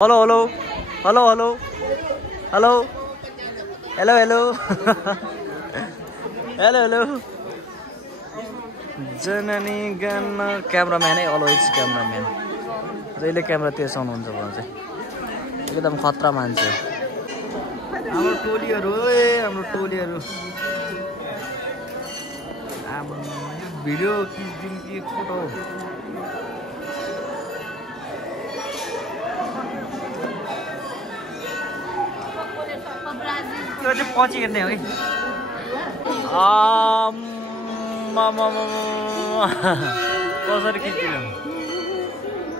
Hello hello hello hello hello hello hello hello hello जननी गन cameraman है always cameraman जहिले क्यामेरा तेर्साउनु हुन्छ भने चाहिँ एकदम खतरा मान्छे हाम्रो टोलीहरु हाम्रो टोलीहरु भिडियो खिच्दिन कि फोटो त्यो चाहिँ पछि हेर्ने हो कि कसरी खिच्दिनु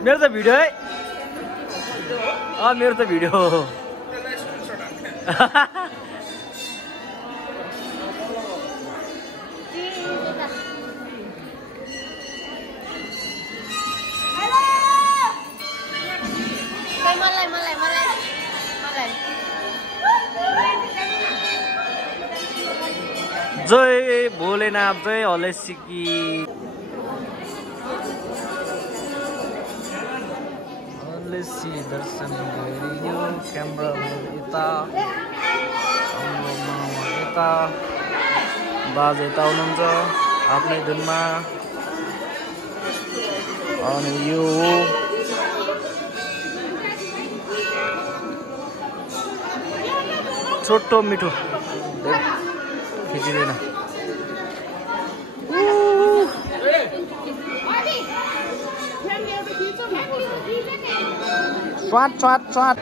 मेरो त भिडियो है मेरो त भिडियो हो जय भोलेनाथ जय हलेसिकी हलेसी दर्शन गरियो क्यामेरा यता हाम्रो मामा यता बाजे यता हुनुहुन्छ आफ्नै धुनमा अनि यो छोटो मिठो खिचिँदैन स्वाट स्वाट स्वाट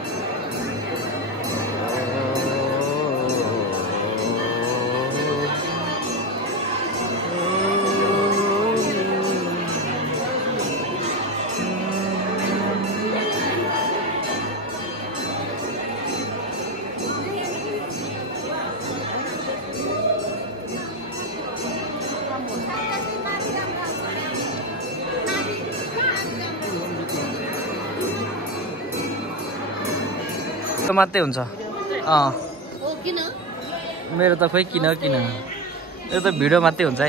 मात्रै हुन्छ मेरो त खोइ किन यो त भिडियो मात्रै हुन्छ है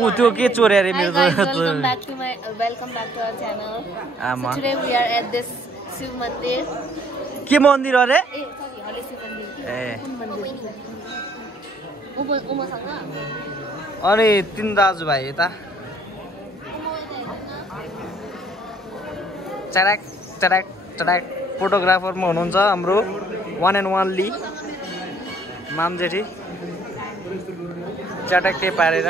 ऊ त्यो के चोर्या रे मेरो Welcome back to our channel. आमा So today we are at this Shiv Mandir. के मन्दिर अरे Sorry, Halesi Mandir. ए कुन मन्दिर? उमासँग? अरे तीन दाजुभाइ यता चराक चराक चराक फोटोग्राफरमा हुनुहुन्छ हाम्रो वान एन्ड वानली मामजेठी चटक्कै पारेर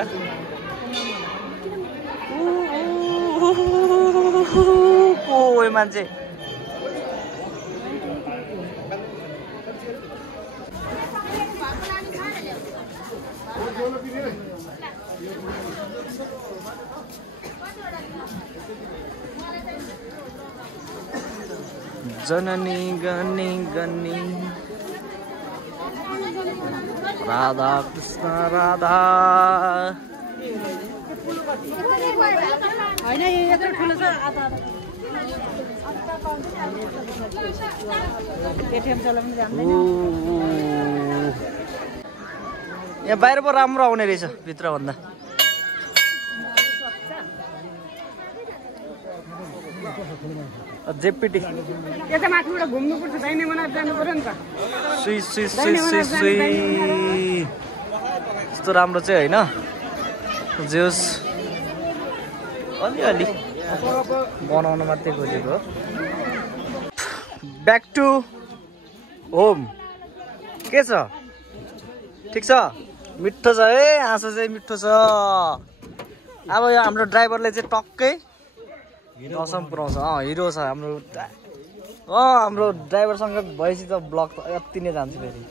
ओए मान्छे जननी गनी गनी राधा कृष्ण राधा हैन यो यत्रो ठुलो छ एटीएम चलाउन जान्दैन यहाँ बाहिर पो राम्रो आउने रहेछ भित्र भन्दा जेपीटी यता माथिबाट घुम्नुपर्छ दाहिने मनाप जानु पर्यो नि त सुई सुई सुई सुई सुई यस्तो राम्रो चाहिँ होइन जोस अलिअलि बनाउन मात्रै खोजेको ब्याक टु होम के छ ठिक छ मिठो छ है आँसु चाहिँ मिठो छ अब यो हाम्रो ड्राइभरले चाहिँ टक्कै रसम पुऱ्याउँछ हिरो छ हाम्रो हाम्रो ड्राइभरसँग भएपछि त ब्लग त यति नै जान्छ फेरि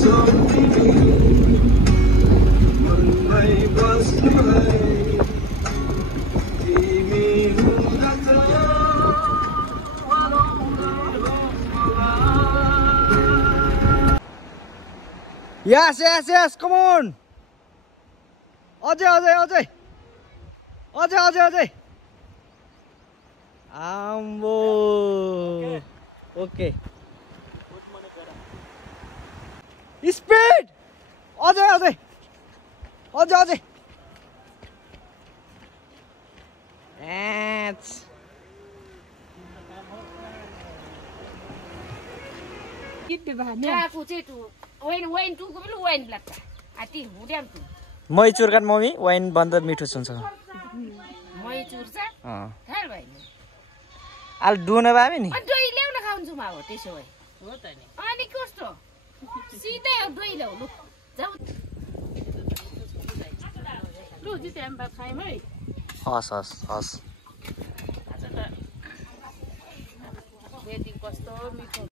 So Yes, yes, yes, come on. Ajay. Ambo. Okay. Speed. Ajay. That's. Aku tu, wain tu, kau belum wain belaka. Hati, hudiam tu. मैचुर काट मम्मी वाइन बन्द मिठो हुन्छ Moi cursa, kan wain. आल डुने बाबे नि Ani doi ल्याउन खाउँछु म अब त्यसो भए. हो त नि. अनि कस्तो? सिधै हो दoi ल्याउ लु. जाऊ. लु जिते हामी भात खायौँ है. हस् आज त बेदी कस्तो मिठो